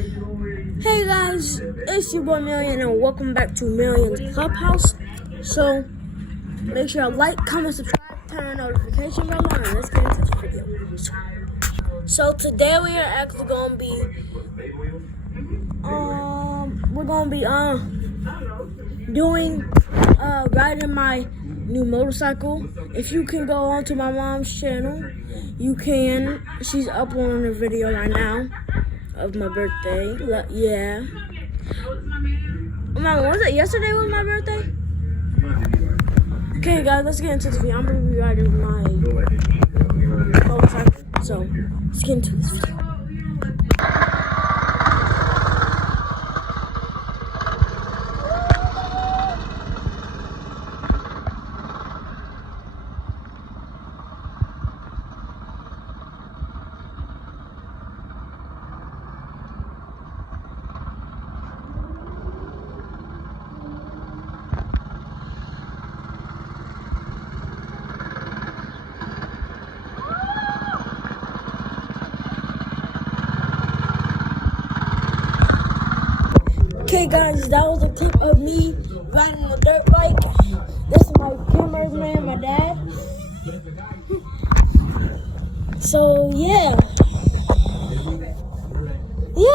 Hey guys, it's your boy Million and welcome back to Million's Clubhouse. So make sure to like, comment, subscribe, turn on notification bell on, and let's get into this video. So today we are actually gonna be doing riding my new motorcycle. If you can go onto my mom's channel, you can. She's uploading a video right now of my birthday. Yeah. Mom, was it yesterday was my birthday? Okay, guys, let's get into this video. I'm gonna be riding my motorcycle. So let's get into this video. Okay guys, that was a clip of me riding a dirt bike. This is my cameraman, my dad. So yeah,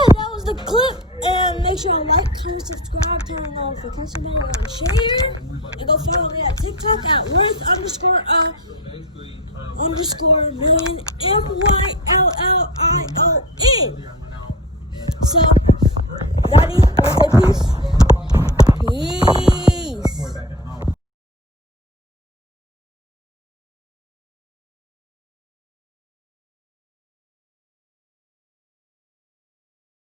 that was the clip. And make sure to like, comment, subscribe, turn on notification bell, and share. And go follow me at TikTok at worth_million, MYLLION. So